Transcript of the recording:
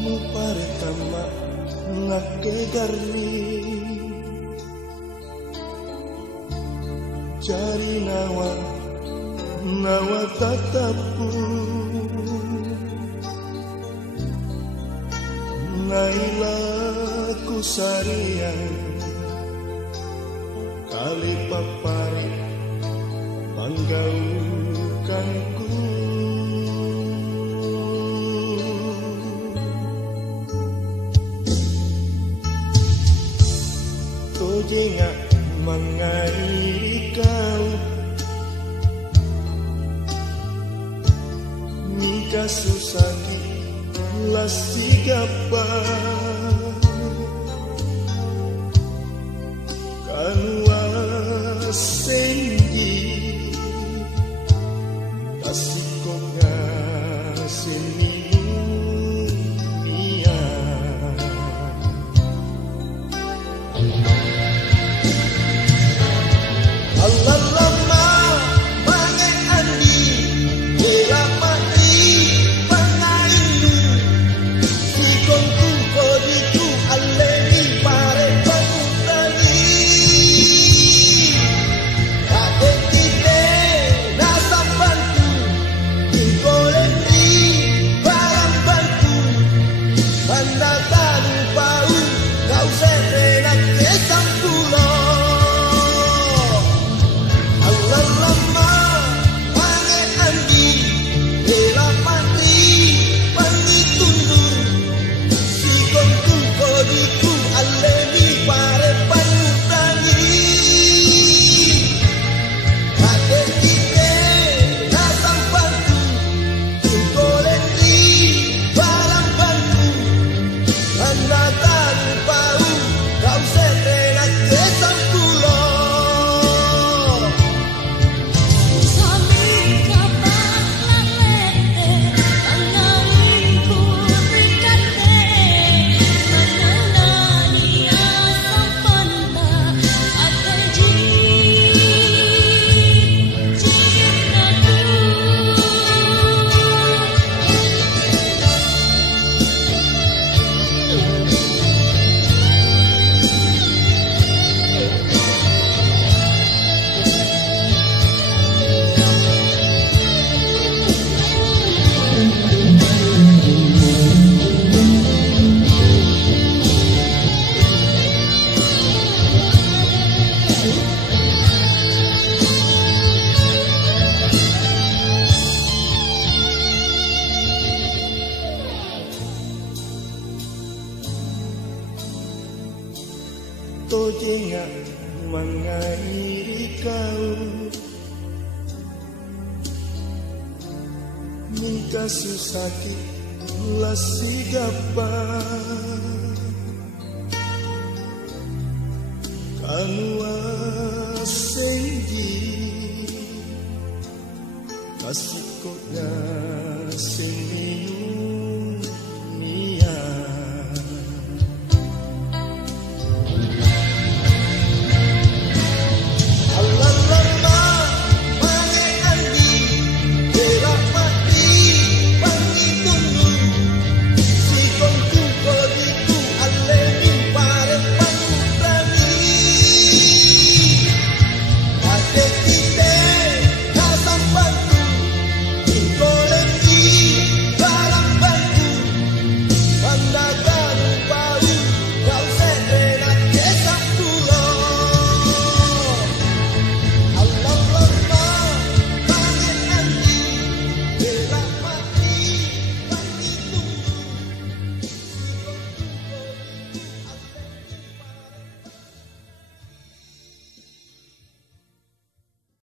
mu pertama ngake garmi cari nawa tatapu ngailaku sarian kali papari panggaukanku Tojengak mengairi kau Mika susaki lasi gapa Kanua senji Kasiko ngasini dunia Allah lama mangai andi Bela mati pengainu Sikongku kodiku aleni pare pangutani Kade kite nasa bantu Ingkoleni barang bantu Pandatan pau kau serenak kesampulo Tojengak mengairi kau Minta susaki lasi gapa Kanua senji Kasih kok